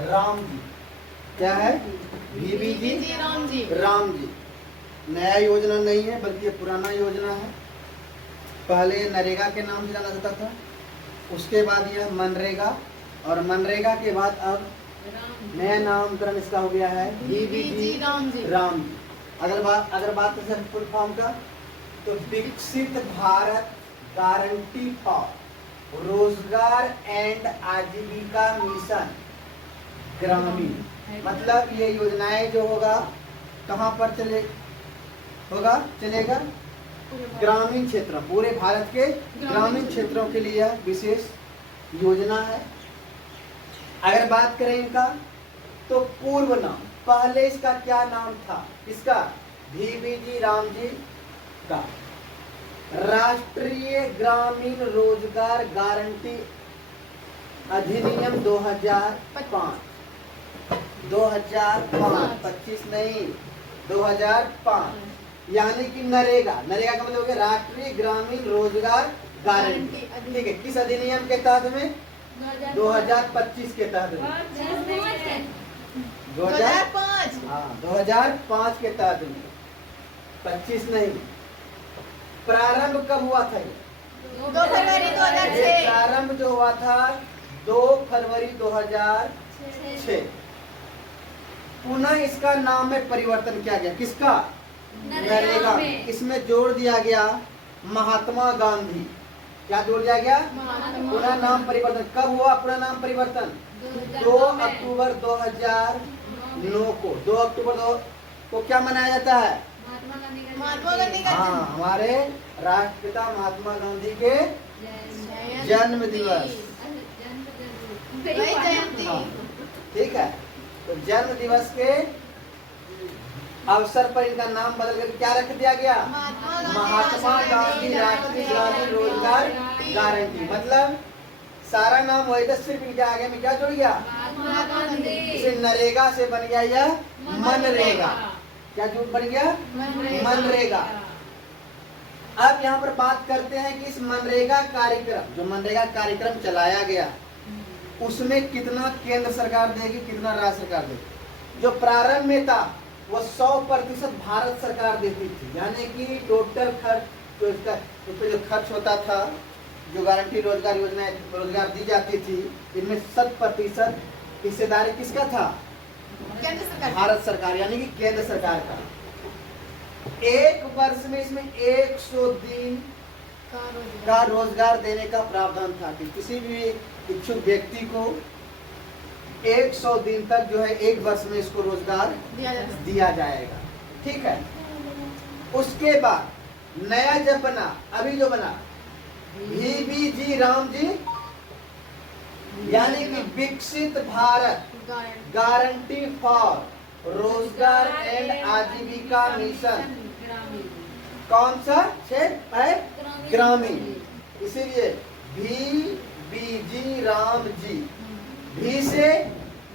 राम जी। क्या है? VBG राम जी। नया योजना नहीं है बल्कि ये पुराना योजना है। पहले नरेगा के नाम से जाना जाता था, उसके बाद यह मनरेगा, और मनरेगा के बाद अब नया नामकरण इसका हो गया है VBG राम जी। अगर बात करें फुल फॉर्म का, तो विकसित भारत गारंटी फॉर रोजगार एंड आजीविका मिशन ग्रामीण। मतलब ये योजनाएं जो होगा कहाँ पर चलेगा? ग्रामीण क्षेत्र, पूरे भारत के ग्रामीण क्षेत्रों के लिए यह विशेष योजना है। अगर बात करें इनका, तो पूर्व नाम, पहले इसका क्या नाम था? इसका VBG राम जी का राष्ट्रीय ग्रामीण रोजगार गारंटी अधिनियम 2005, 25 नहीं, 2005, यानी कि नरेगा का मतलब हो गया राष्ट्रीय ग्रामीण रोजगार गारंटी। ठीक है, किस अधिनियम के तहत में? 2025 के तहत में, 2005। हाँ, 2005 के तहत में, 25 नहीं। प्रारंभ कब हुआ था? 2 फरवरी 2006। प्रारंभ जो हुआ था 2 फरवरी 2006। पुनः इसका नाम में परिवर्तन किया गया। किसका? नरेगा। इसमें जोड़ दिया गया महात्मा गांधी। क्या जोड़ दिया गया? पुनः नाम परिवर्तन। कब हुआ पुनः नाम परिवर्तन? 2 अक्टूबर 2009 को। 2 अक्टूबर को क्या मनाया जाता है? महात्मा गांधी का हाँ, हमारे राष्ट्रपिता महात्मा गांधी के जन्म दिवस। हाँ, ठीक है। तो जन्म दिवस के अवसर पर इनका नाम बदल कर क्या रख दिया गया? महात्मा गांधी राष्ट्रीय ग्रामीण रोजगार गारंटी। मतलब सारा नाम वही था, सिर्फ इनके आगे में क्या जुड़ गया? इसे नरेगा से बन गया यह मनरेगा। क्या बन गया? मनरेगा। अब यहाँ पर बात करते हैं कि इस मनरेगा कार्यक्रम, जो मनरेगा कार्यक्रम चलाया गया, उसमें कितना केंद्र सरकार देगी, कितना राज्य सरकार देगी? जो प्रारंभ में था वो 100% भारत सरकार देती थी, यानी कि टोटल खर्च जो इसका उस पर जो खर्च होता था, जो गारंटी रोजगार योजना रोजगार दी जाती थी, इनमें 100% हिस्सेदारी किसका था? भारत सरकार, यानी कि केंद्र सरकार का। एक वर्ष में इसमें 100 दिन का रोजगार देने का प्रावधान था कि किसी भी इच्छुक व्यक्ति को 100 दिन तक जो है एक वर्ष में इसको रोजगार दिया जाएगा। ठीक है। उसके बाद नया जब बना, अभी जो बना VBG राम जी, यानी कि विकसित भारत गारंटी फॉर रोजगार एंड आजीविका मिशन। कौन सा क्षेत्र है? ग्रामीण। इसीलिए VBG राम जी, V से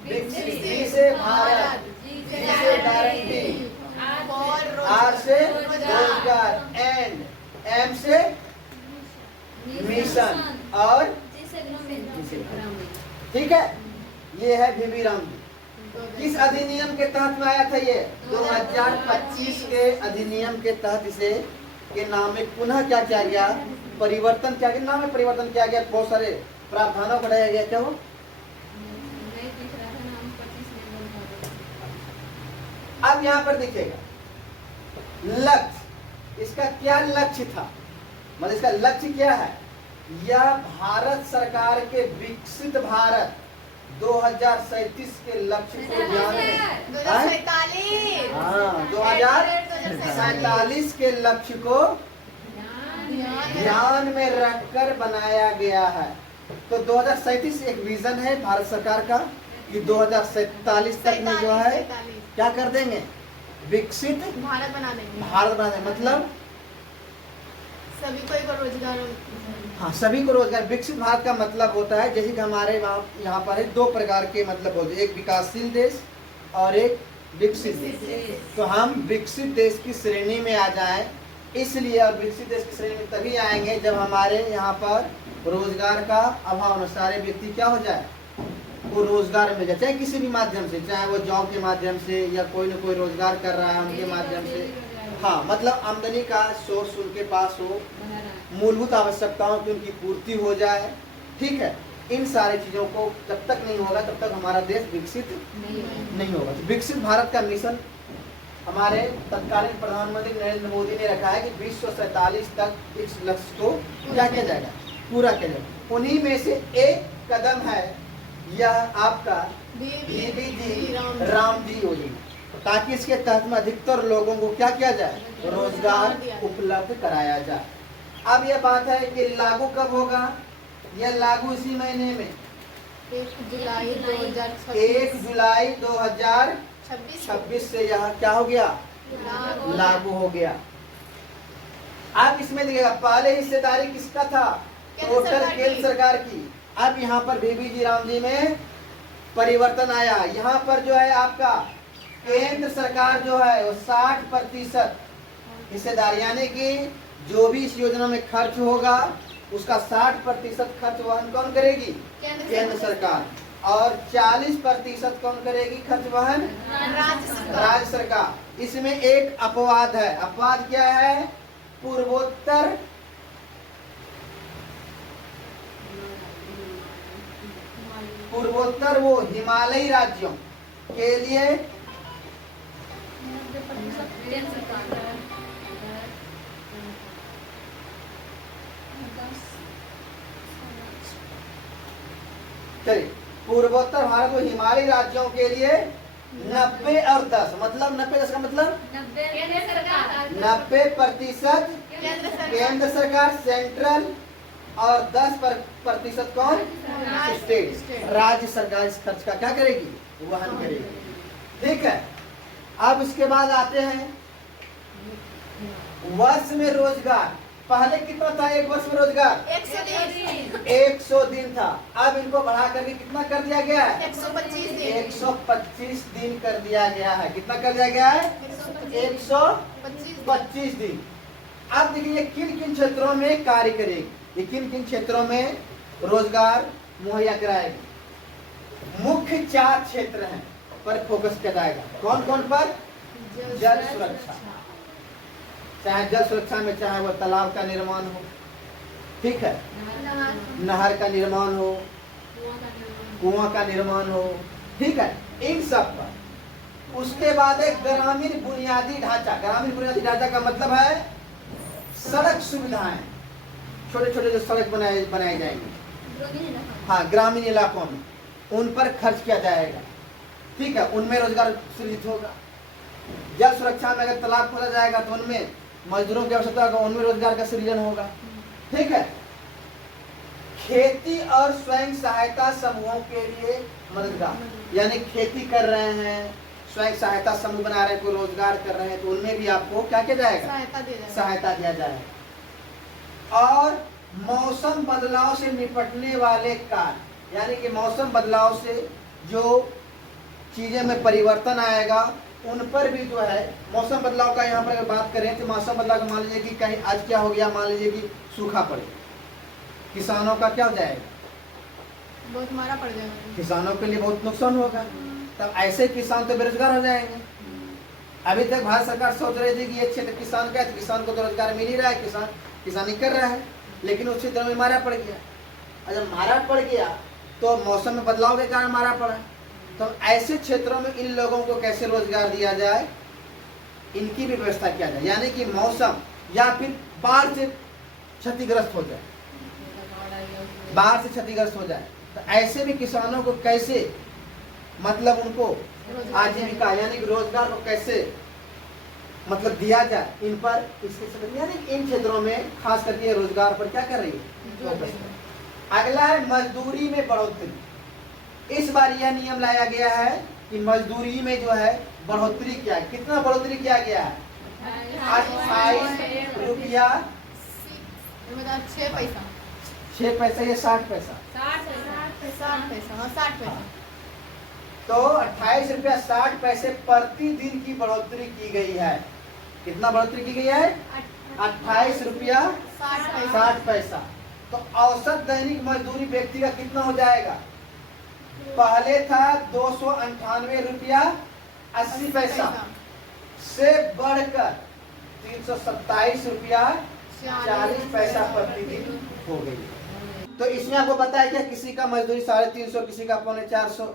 विकसित, V से भारत, G से गारंटी, R से रोजगार, एंड M से मिशन, और ठीक है। ये है VBG राम जी। किस अधिनियम के तहत में आया था ये? 2025 के अधिनियम के तहत इसे के नाम में पुनः क्या किया गया? परिवर्तन किया गया, नाम में परिवर्तन किया गया, बहुत सारे प्रावधानों को बढ़ाया गया। क्या हो? अब यहाँ पर देखिएगा लक्ष्य, इसका क्या लक्ष्य था? मतलब इसका लक्ष्य क्या है? यह भारत सरकार के विकसित भारत 2037 के लक्ष्य को ध्यान में 2047 के लक्ष्य को ध्यान में रखकर बनाया गया है। तो 2037 एक विजन है भारत सरकार का कि 2047 तक में जो है क्या कर देंगे? विकसित भारत बना देंगे। भारत बना देंगे। मतलब सभी को रोजगार। हाँ, सभी को रोजगार। विकसित भारत का मतलब होता है, जैसे कि हमारे यहाँ पर है 2 प्रकार के मतलब होते हैं, एक विकासशील देश और एक विकसित देश। तो हम विकसित देश की श्रेणी में आ जाएं, इसलिए और विकसित देश की श्रेणी में तभी आएंगे जब हमारे यहाँ पर रोजगार का अभाव न, सारे व्यक्ति क्या हो जाए? को रोजगार मिल जाए, चाहे किसी भी माध्यम से, चाहे वो जॉब के माध्यम से या कोई ना कोई रोजगार कर रहा है उनके माध्यम से। हाँ, मतलब आमदनी का सोर्स उनके पास हो, मूलभूत आवश्यकताओं की उनकी पूर्ति हो जाए। ठीक है, इन सारी चीजों को जब तक नहीं होगा तब तक हमारा देश विकसित नहीं होगा। तो विकसित भारत का मिशन हमारे तत्कालीन प्रधानमंत्री नरेंद्र मोदी ने रखा है कि 2047 तक इस लक्ष्य को क्या किया जाएगा, पूरा किया जाएगा। उन्हीं में से एक कदम है यह आपका बीबीजी रामजी योजना, ताकि इसके तहत में अधिकतर लोगों को क्या किया जाए, रोजगार उपलब्ध कराया जाए। अब यह बात है कि लागू कब होगा, यह लागू इसी महीने में 1 जुलाई 2026 1 जुलाई 2026 से यह क्या हो गया, लागू हो गया। अब इसमें देखिएगा पहले हिस्सेदारी किसका था, टोटल केंद्र सरकार की। अब यहाँ पर बीबीजी राम जी में परिवर्तन आया। यहाँ पर जो है आपका केंद्र सरकार जो है वो 60% हिस्सेदारी, यानी कि जो भी इस योजना में खर्च होगा उसका 60% खर्च वहन कौन करेगी, केंद्र सरकार, और 40% कौन करेगी खर्च वहन, राज्य सरकार। इसमें एक अपवाद है। अपवाद क्या है, पूर्वोत्तर वो हिमालयी राज्यों के लिए चलिए, पूर्वोत्तर भारत में हिमालयी राज्यों के लिए 90 और 10, मतलब 90 का मतलब 90% केंद्र सरकार सेंट्रल और 10% कौन, स्टेट, राज्य सरकार इस खर्च का क्या करेगी, वहन करेगी। ठीक है, अब इसके बाद आते हैं वर्ष में रोजगार। पहले कितना था एक वर्ष में रोजगार, 100 दिन था। अब इनको बढ़ा करके कितना कर दिया गया है, 125 दिन कर दिया गया है। कितना कर दिया गया है, 125 दिन। अब देखिए ये किन किन क्षेत्रों में कार्य करेगी, ये किन किन क्षेत्रों में रोजगार मुहैया कराएगी। मुख्य 4 क्षेत्र हैं पर फोकस किया जाएगा। कौन कौन पर, जल सुरक्षा, चाहे जल सुरक्षा में चाहे वो तालाब का निर्माण हो, ठीक है, नहर का निर्माण हो, कुआं का निर्माण हो, ठीक है, इन सब पर। उसके बाद एक ग्रामीण बुनियादी ढांचा। ग्रामीण बुनियादी ढांचा का मतलब है सड़क सुविधाएं, छोटे छोटे जो सड़क बनाए जाएंगे, हाँ, ग्रामीण इलाकों में, उन पर खर्च किया जाएगा। ठीक है, उनमें रोजगार सृजित होगा। जल सुरक्षा में अगर तालाब खोला जाएगा तो उनमें मजदूरों की आवश्यकता होगा, उनमें रोजगार का सृजन होगा। ठीक है, खेती और स्वयं सहायता समूहों के लिए मददगार, यानी खेती कर रहे हैं, स्वयं सहायता समूह बना रहे हैं, कोई रोजगार कर रहे हैं, तो उनमें भी आपको क्या किया जाएगा, सहायता दिया जाएगा। और मौसम बदलाव से निपटने वाले कार्य, यानी कि मौसम बदलाव से जो चीजें में परिवर्तन आएगा उन पर भी जो है, मौसम बदलाव का यहाँ पर अगर बात करें तो मौसम बदलाव का मान लीजिए कि कहीं आज क्या हो गया, मान लीजिए कि सूखा पड़ गया, किसानों का क्या हो जाएगा, बहुत मारा पड़ जाएगा, किसानों के लिए बहुत नुकसान होगा। तब ऐसे किसान तो बेरोजगार हो जाएंगे। अभी तक भारत सरकार सोच रही थी कि ये क्षेत्र किसान का है, तो किसान को तो रोजगार मिल ही रहा है, किसान किसानी कर रहा है, लेकिन उस क्षेत्र में मारा पड़ गया। अगर मारा पड़ गया तो मौसम में बदलाव के कारण मारा पड़ा। तो ऐसे क्षेत्रों में इन लोगों को कैसे रोजगार दिया जाए, इनकी भी व्यवस्था किया जाए, यानी कि मौसम या फिर बाढ़ से क्षतिग्रस्त हो जाए, बाढ़ से क्षतिग्रस्त हो जाए, तो ऐसे भी किसानों को कैसे, मतलब उनको आजीविका यानी कि रोजगार को कैसे मतलब दिया जाए, इन पर इसके यानी इन क्षेत्रों में खास करके रोजगार पर क्या कर रही है। अगला है मजदूरी में बढ़ोतरी। इस बार यह नियम लाया गया है कि मजदूरी में जो है बढ़ोतरी किया है। कितना बढ़ोतरी किया गया है, 28 रुपया 6 पैसा, 6 पैसा या 60 पैसा, 60 पैसा। तो 28 रुपया 60 पैसे प्रतिदिन की बढ़ोतरी की गई है। कितना बढ़ोतरी की गई है, 28 रुपया 60 पैसा। तो औसत दैनिक मजदूरी व्यक्ति का कितना हो जाएगा, पहले था 298 रुपया 80 पैसा से बढ़कर 327 रुपया 40 पैसा प्रतिदिन हो गई। तो इसमें आपको पता है क्या, किसी का मजदूरी 350, किसी का 450,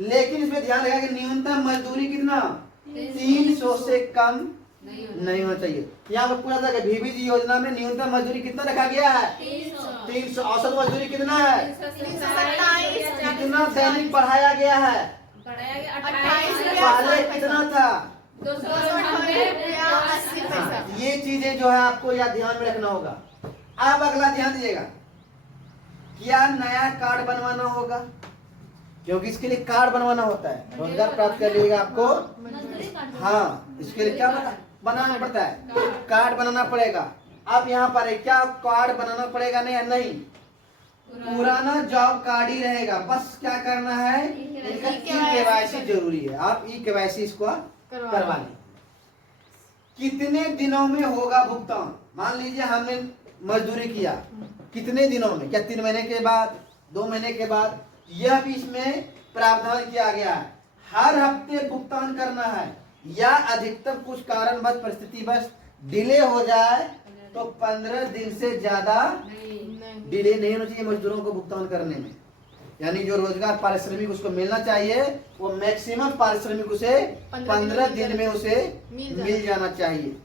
लेकिन इसमें ध्यान रखा कि न्यूनतम मजदूरी कितना 300 से कम नहीं होना चाहिए। यहाँ पर पूछा था कि VBG योजना में न्यूनतम मजदूरी कितना रखा गया है 300। औसत मजदूरी कितना है, कितना दैनिक बढ़ाया गया है, पहले कितना था 280 पैसा। ये चीजें जो है आपको याद ध्यान में रखना होगा। अब अगला ध्यान दीजिएगा, क्या नया कार्ड बनवाना होगा, क्योंकि इसके लिए कार्ड बनवाना होता है। रोजगार प्राप्त कर लीजिएगा आपको, हाँ इसके लिए क्या बनाना पड़ता है, कार्ड बनाना पड़ेगा। अब यहाँ पर है, क्या कार्ड बनाना पड़ेगा नहीं, पुराना जॉब कार्ड ही रहेगा, बस क्या करना है, इनका KYC जरूरी है। आप KYC इसको करवा लें। कितने दिनों में होगा भुगतान, मान लीजिए हमने मजदूरी किया, कितने दिनों में, क्या 3 महीने के बाद, 2 महीने के बाद, यह भी इसमें प्रावधान किया गया है। हर हफ्ते भुगतान करना है, या अधिकतम कुछ कारणवश परिस्थितिवश डिले हो जाए तो 15 दिन से ज्यादा डिले नहीं होना चाहिए मजदूरों को भुगतान करने में। यानी जो रोजगार पारिश्रमिक उसको मिलना चाहिए, वो मैक्सिमम पारिश्रमिक उसे 15 दिन में उसे मिल जाना चाहिए।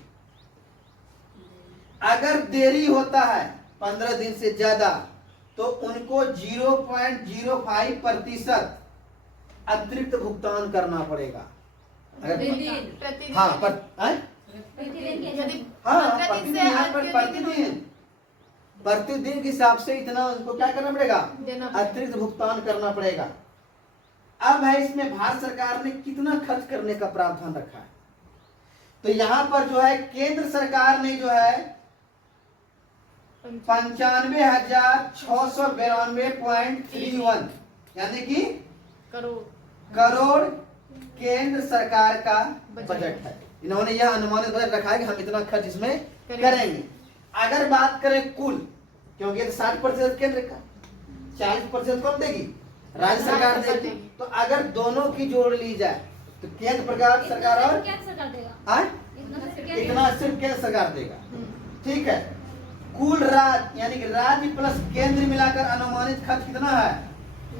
अगर देरी होता है 15 दिन से ज्यादा तो उनको 0.05% अतिरिक्त भुगतान करना पड़ेगा। अगर प्रतिदिन हाँ पर प्रतिदिन के हिसाब से इतना उनको क्या करना पड़ेगा, अतिरिक्त भुगतान करना पड़ेगा। अब है इसमें भारत सरकार ने कितना खर्च करने का प्रावधान रखा है। तो यहाँ पर जो है केंद्र सरकार ने जो है 95,692.31 यानी कि करोड़ केंद्र सरकार का बजट है। इन्होंने यह अनुमानित बजट रखा है कि हम इतना खर्च इसमें करेंगे। अगर बात करें कुल, क्योंकि 60% केंद्र का, 40% कौन देगी, राज्य सरकार देगी। तो अगर दोनों की जोड़ ली जाए तो केंद्र सरकार और इतना सिर्फ केंद्र सरकार देगा, ठीक है। कुल राज्य यानी कि राज्य प्लस केंद्र मिलाकर अनुमानित खर्च कितना है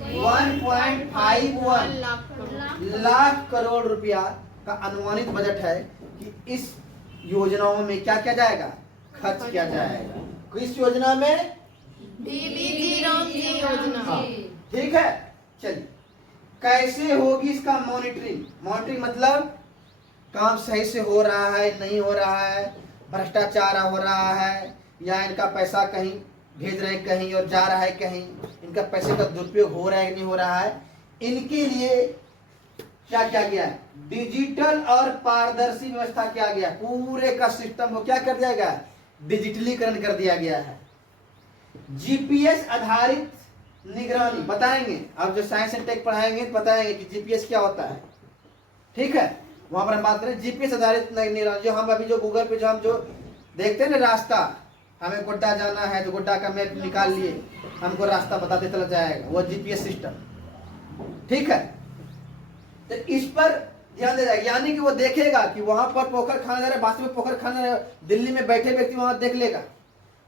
1.51 लाख करोड़ रुपया का अनुमानित बजट है कि इस योजनाओं में क्या किया जाएगा, खर्च किया जाएगा। किस योजना में, VBG योजना। ठीक है। चलिए कैसे होगी इसका मॉनिटरिंग मतलब काम सही से हो रहा है नहीं हो रहा है, भ्रष्टाचार हो रहा है, या इनका पैसा कहीं भेज रहे हैं कहीं और जा रहा है कहीं, इनका पैसे का दुरुपयोग हो रहा है कि नहीं हो रहा है। इनके लिए क्या किया गया है, डिजिटल और पारदर्शी व्यवस्था किया गया। पूरे का सिस्टम को क्या कर दिया गया, डिजिटलीकरण कर दिया गया है। GPS आधारित निगरानी बताएंगे, अब जो साइंस एंड टेक पढ़ाएंगे बताएंगे कि GPS क्या होता है, ठीक है। वहां पर हम बात करें GPS आधारित निगरानी। जो हम अभी जो गूगल पे जो हम जो देखते हैं ना रास्ता, हमें गोड्डा जाना है तो गोड्डा का मैप निकाल लिए, हमको रास्ता बताते चला जाएगा, वो GPS सिस्टम, ठीक है। तो इस पर ध्यान दे जाएगा, यानी कि वो देखेगा कि वहां पर पोखर खाना जा रहा है, वास्तव में पोखर खाना दिल्ली में बैठे व्यक्ति वहां देख लेगा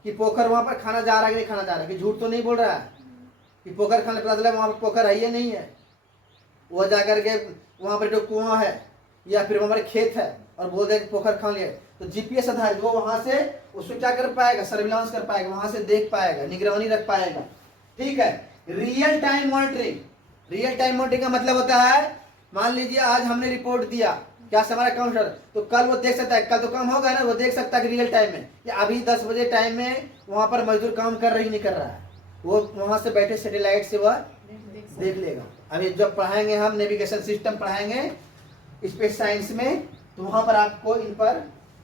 कि पोखर वहां पर खाना जा रहा है कि नहीं खाना जा रहा है, कि झूठ तो नहीं बोल रहा है कि पोखर खाने पता चला वहां पर पोखर है या नहीं है। वो जाकर के वहां पर जो कुआं है या फिर हमारे खेत है और बोल दे पोखर खान लिया, तो GPS आधारित वो वहां से उसको क्या कर पाएगा, सर्विलांस कर पाएगा, वहां से देख पाएगा, निगरानी रख पाएगा, ठीक है। रियल टाइम मॉनिटरिंग का मतलब होता है, मान लीजिए आज हमने रिपोर्ट दिया क्या हमारा काम सर, तो कल वो देख सकता है, कल तो काम होगा ना, वो देख सकता है कि रियल टाइम में या अभी 10 बजे टाइम में वहां पर मजदूर काम कर रही नहीं कर रहा है, वो वहां से बैठे सैटेलाइट से वह देख लेगा। अभी जब पढ़ाएंगे हम नेविगेशन सिस्टम पढ़ाएंगे स्पेस साइंस में, तो वहां पर आपको इन पर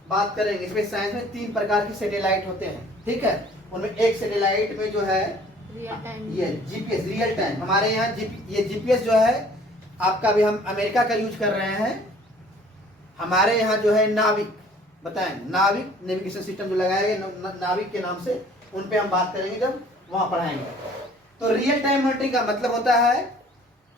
बात करेंगे। स्पेस साइंस में 3 प्रकार के सैटेलाइट होते हैं, ठीक है। उनमें एक सैटेलाइट में जो है ये GPS रियल टाइम, हमारे यहाँ ये GPS जो है आपका भी हम अमेरिका का यूज कर रहे हैं, हमारे यहाँ जो है नाविक बताएं, नाविक नेविगेशन सिस्टम जो लगाया गया नाविक के नाम से, उन पे हम बात करेंगे जब वहां पढ़ाएंगे। तो रियल टाइम मॉनिटरिंग का मतलब होता है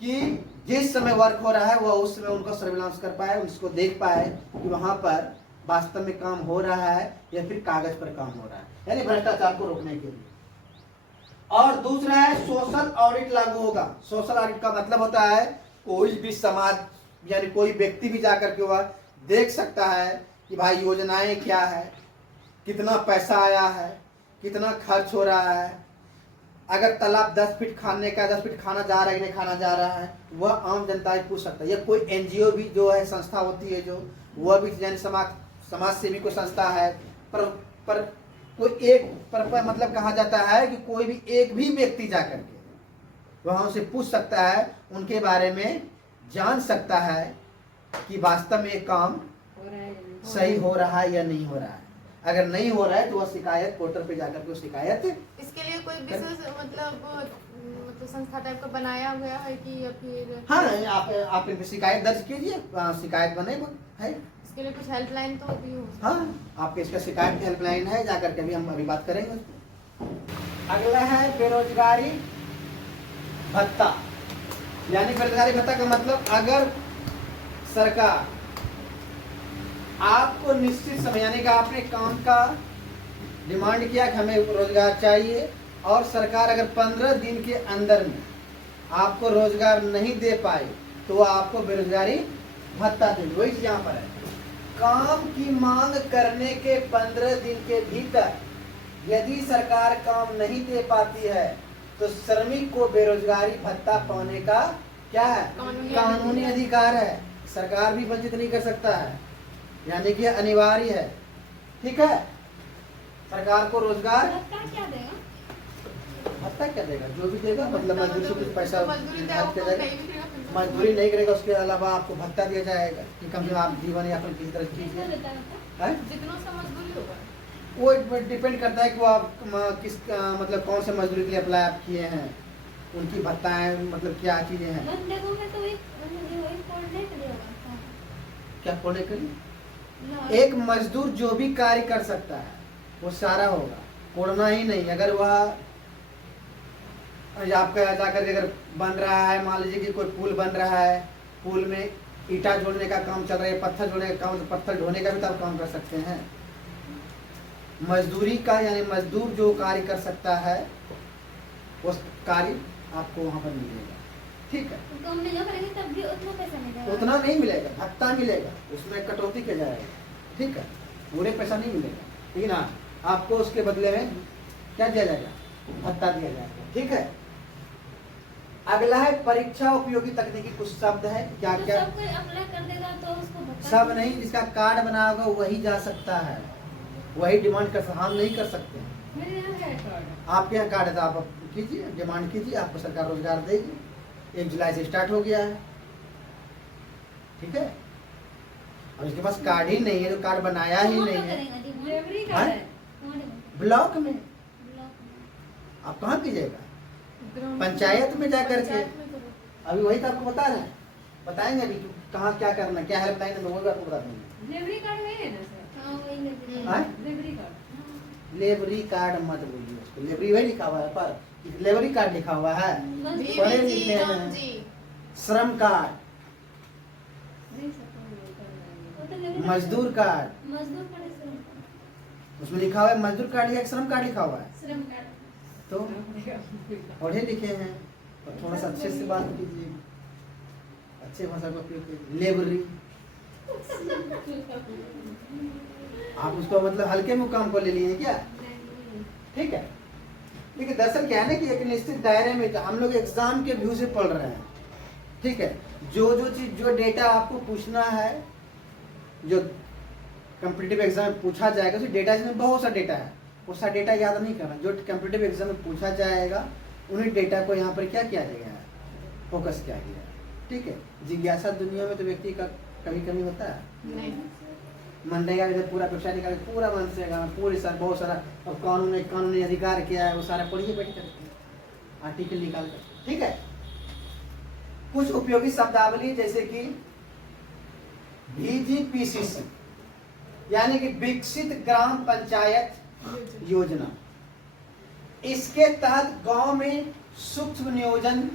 कि जिस समय वर्क हो रहा है वह उस समय उनका सर्विलांस कर पाए, उसको देख पाए कि वहां पर वास्तव में काम हो रहा है या फिर कागज पर काम हो रहा है, यानी भ्रष्टाचार को रोकने के लिए। और दूसरा है सोशल ऑडिट लागू होगा। सोशल ऑडिट का मतलब होता है कोई भी समाज यानी कोई व्यक्ति भी जाकर के वह देख सकता है कि भाई योजनाएं क्या है, कितना पैसा आया है, कितना खर्च हो रहा है। अगर तालाब 10 फीट खाने का 10 फीट खाना जा रहा है कि नहीं खाना जा रहा है, वह आम जनता भी पूछ सकता है। या कोई एनजीओ भी जो है संस्था होती है जो वह भी यानी समाज सेवी कोई संस्था है, पर कोई एक पर मतलब कहा जाता है कि कोई भी एक भी व्यक्ति जाकर के वहां से पूछ सकता है, उनके बारे में जान सकता है कि वास्तव में ये काम सही हो रहा है या नहीं हो रहा है। अगर नहीं हो रहा है तो वह शिकायत पोर्टल पे जाकर के शिकायत। इसके लिए कोई विशेष मतलब संस्था टाइप का बनाया गया है कि या फिर? हाँ, आप शिकायत दर्ज कीजिए, शिकायत बने है। इसके लिए कुछ हेल्पलाइन तो होती है? हाँ, आपके इसका शिकायत की हेल्पलाइन है, जाकर के भी हम अभी बात करेंगे। अगला है बेरोजगारी भत्ता। यानी बेरोजगारी भत्ता का मतलब अगर सरकार आपको निश्चित समय यानी कि आपने काम का डिमांड किया कि हमें रोजगार चाहिए और सरकार अगर 15 दिन के अंदर में आपको रोजगार नहीं दे पाए तो वो आपको बेरोजगारी भत्ता देंगे। वही यहाँ पर है, काम की मांग करने के 15 दिन के भीतर यदि सरकार काम नहीं दे पाती है तो श्रमिक को बेरोजगारी भत्ता पाने का क्या है, कानूनी अधिकार है। सरकार भी वंचित नहीं कर सकता है, यानी कि अनिवार्य है। ठीक है, सरकार को रोजगार भत्ता क्या देगा, जो भी देगा मतलब मजदूरी से कुछ पैसा मजदूरी नहीं करेगा, उसके अलावा आपको भत्ता दिया जाएगा कि कम से कम आप जीवन यापन किसी तरह कीजिए। वो डिपेंड करता है कि वो आप किस मतलब कौन से मजदूरी के लिए अप्लाई आप किए हैं, उनकी भत्ताएं मतलब क्या चीजें हैं। क्या खोलने के लिए एक मजदूर जो भी कार्य कर सकता है वो सारा होगा, कोड़ना ही नहीं। अगर वह आपका जाकर के अगर बन रहा है, मान लीजिए कि कोई पुल बन रहा है, पुल में ईटा जोड़ने का काम चल रहा है, पत्थर जोड़ने का काम, पत्थर ढोने का भी तो आप काम कर सकते हैं। मजदूरी का यानी मजदूर जो कार्य कर सकता है उस कार्य आपको वहां पर मिलेगा। ठीक है, तब भी उतना पैसा मिलेगा? उतना नहीं मिलेगा, भत्ता मिलेगा, उसमें कटौती किया जाएगा। ठीक है, पूरे पैसा नहीं मिलेगा, लेकिन हाँ आपको उसके बदले में क्या दिया जाएगा, भत्ता दिया जाएगा। ठीक है, अगला है परीक्षा उपयोगी तकनीकी। कुछ शब्द है क्या तो क्या सब कोई अप्लाई कर देगा तो उसको भत्ता? सब नहीं, जिसका कार्ड बना होगा वही जा सकता है, वही डिमांड कर सकता, हम नहीं कर सकते। मेरे यहाँ है कार्ड। आपके यहाँ कार्ड है तो आप कीजिए, डिमांड कीजिए, आपको सरकार रोजगार देगी। 1 जुलाई से स्टार्ट हो गया है। ठीक है, अब इसके पास कार्ड ही नहीं है तो कार्ड बनाया ही नहीं है। ब्लॉक में आप कहाँ कीजिएगा, पंचायत में जाकर के। अभी वही तो आपको बता रहे हैं, बताएंगे अभी कहाँ क्या करना, क्या हेल्पलाइन है, वही आपको बता देंगे। लेबरी कार्ड है ना सर? हाँ वही लेबरी कार्ड। लेबरी कार्ड मत बोलिए उसको, लेबरी वही लिखा हुआ है पर लेबरी कार्ड लिखा हुआ है, पढ़े लिखे हैं। श्रम कार्ड, मजदूर कार्ड, मजदूर कार्ड, उसमें लिखा हुआ है मजदूर कार्ड या श्रम कार्ड लिखा हुआ है। श्रम कार्ड तो पढ़े लिखे हैं और थोड़ा सा अच्छे से बात कीजिए, अच्छे भाषा का उपयोग कीजिए। लेबरी आप उसको मतलब हल्के में काम को ले लिए क्या? ठीक है, देखिए दरअसल क्या है ना कि एक निश्चित दायरे में हम लोग एग्जाम के व्यू से पढ़ रहे हैं। ठीक है, जो चीज जो डेटा आपको पूछना है, जो कॉम्पिटिटिव एग्जाम में पूछा जाएगा, उस डेटा में बहुत सा डेटा है, वो सा डेटा याद नहीं करना। जो कॉम्पिटिटिव एग्जाम में पूछा जाएगा उन्हीं डेटा को यहाँ पर क्या किया जाएगा, फोकस किया गया। ठीक है, जिज्ञासा दुनिया में तो व्यक्ति का कभी कभी होता है नहीं। मनरेगा का पूरा पेशा निकाल पूरा मन से पूरे साल बहुत सारा अब कानूनी अधिकार क्या है वो सारा पढ़िए बैठ करके आर्टिकल निकाल कर। ठीक है, कुछ उपयोगी शब्दावली जैसे कि VGPCC यानी कि विकसित ग्राम पंचायत योजना। इसके तहत गांव में सूक्ष्म नियोजन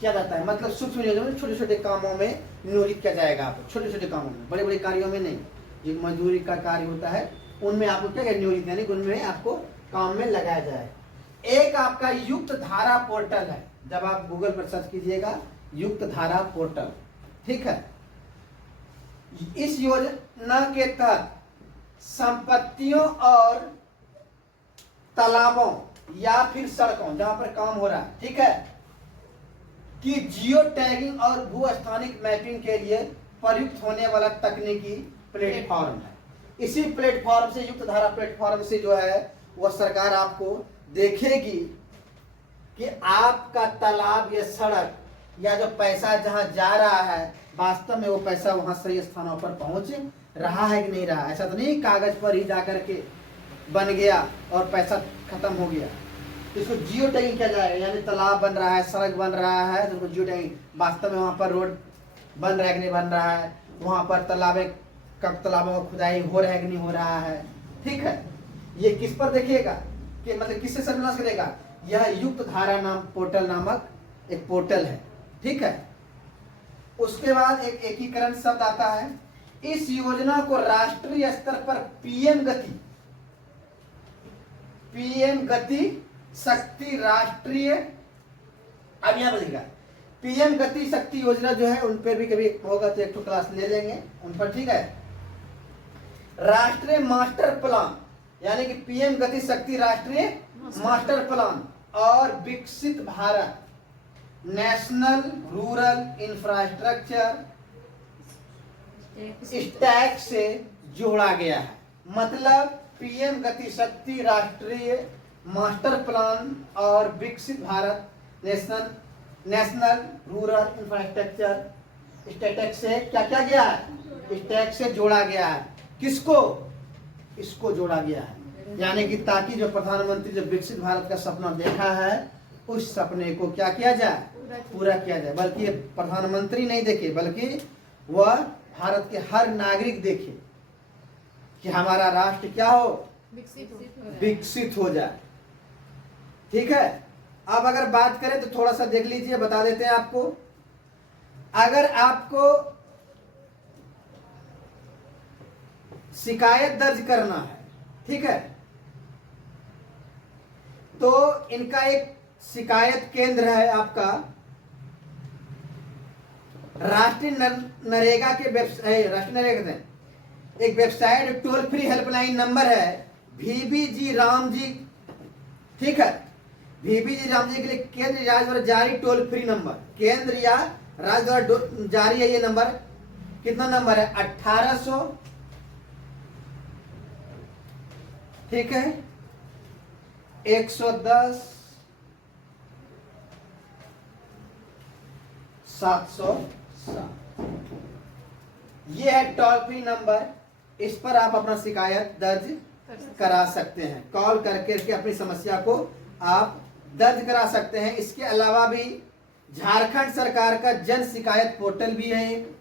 किया जाता है। मतलब सूक्ष्म नियोजन में छोटे छोटे कामों में नियोजित किया जाएगा आपको, छोटे छोटे कामों में, बड़े बड़े कार्यों में नहीं। जो मजदूरी का कार्य होता है उनमें आपको क्या नियोजित, यानी उनमें आपको काम में लगाया जाए। एक आपका युक्त धारा पोर्टल है, जब आप गूगल पर सर्च कीजिएगा युक्त धारा पोर्टल, ठीक है। इस योजना के तहत संपत्तियों और तालाबों या फिर सड़कों जहां पर काम हो रहा है, ठीक है, कि जियो टैगिंग और भू स्थानिक मैपिंग के लिए प्रयुक्त होने वाला तकनीकी प्लेटफॉर्म है। इसी प्लेटफॉर्म से, युक्त धारा प्लेटफॉर्म से जो है वह सरकार आपको देखेगी कि आपका तालाब या सड़क या जो पैसा जहां जा रहा है वास्तव में वो पैसा वहां सही स्थानों पर पहुंच रहा है कि नहीं रहा। ऐसा तो नहीं कागज पर ही जाकर के बन गया और पैसा खत्म हो गया। इसको जियो टैगिंग किया जाएगा, यानी तालाब बन रहा है, सड़क बन रहा है, तो उसको जियो टैगिंग, वास्तव में वहाँ पर रोड बन रहा है कि नहीं बन रहा है, वहाँ पर तालाबों का खुदाई हो रहा है कि नहीं हो रहा है, ठीक है। ये किस पर देखिएगा कि मतलब किससे सर्विलांस करेगा, यह युक्त धारा नाम पोर्टल नामक एक पोर्टल है, ठीक है। उसके बाद एक एकीकरण शब्द आता है। इस योजना को राष्ट्रीय स्तर पर पीएम गति शक्ति राष्ट्रीय, अब यहां बनेगा पीएम गति शक्ति योजना जो है, उन पर भी कभी होगा तो एक तो क्लास ले लेंगे उन पर, ठीक है। राष्ट्रीय मास्टर प्लान, यानी कि पीएम गति शक्ति राष्ट्रीय मास्टर प्लान और विकसित Bharat national rural infrastructure stack से जोड़ा गया है। मतलब पीएम गति शक्ति राष्ट्रीय मास्टर प्लान और विकसित Bharat national rural infrastructure stack से क्या क्या गया है, स्टैक से जोड़ा गया है। किसको, इसको जोड़ा गया है, यानी कि ताकि जो प्रधानमंत्री जो विकसित भारत का सपना देखा है उस सपने को क्या किया जाए, पूरा किया जाए। बल्कि ये प्रधानमंत्री नहीं देखे, बल्कि वह भारत के हर नागरिक देखे कि हमारा राष्ट्र क्या हो, विकसित हो जाए, ठीक है। अब अगर बात करें तो थोड़ा सा देख लीजिए, बता देते हैं आपको। अगर आपको शिकायत दर्ज करना है, ठीक है, तो इनका एक शिकायत केंद्र है आपका राष्ट्रीय नरेगा के राष्ट्रीय नरेगा एक website, toll free helpline number है VBG राम जी, ठीक है। VBG राम जी के लिए केंद्र राज्य द्वारा जारी टोल फ्री नंबर, केंद्र या राज्य द्वारा जारी है ये नंबर। कितना नंबर है, 1800, ठीक है, 110 707, ये है टोल फ्री नंबर। इस पर आप अपना शिकायत दर्ज करा सकते हैं, कॉल करके अपनी समस्या को आप दर्ज करा सकते हैं। इसके अलावा भी झारखंड सरकार का जन शिकायत पोर्टल भी है एक,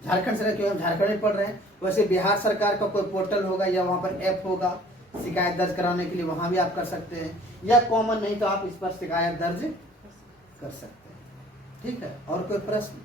झारखंड सरकार, क्यों हम झारखंड में पढ़ रहे हैं, वैसे बिहार सरकार का कोई पोर्टल होगा या वहां पर ऐप होगा शिकायत दर्ज कराने के लिए, वहां भी आप कर सकते हैं, या कॉमन नहीं तो आप इस पर शिकायत दर्ज कर सकते हैं, ठीक है। और कोई प्रश्न?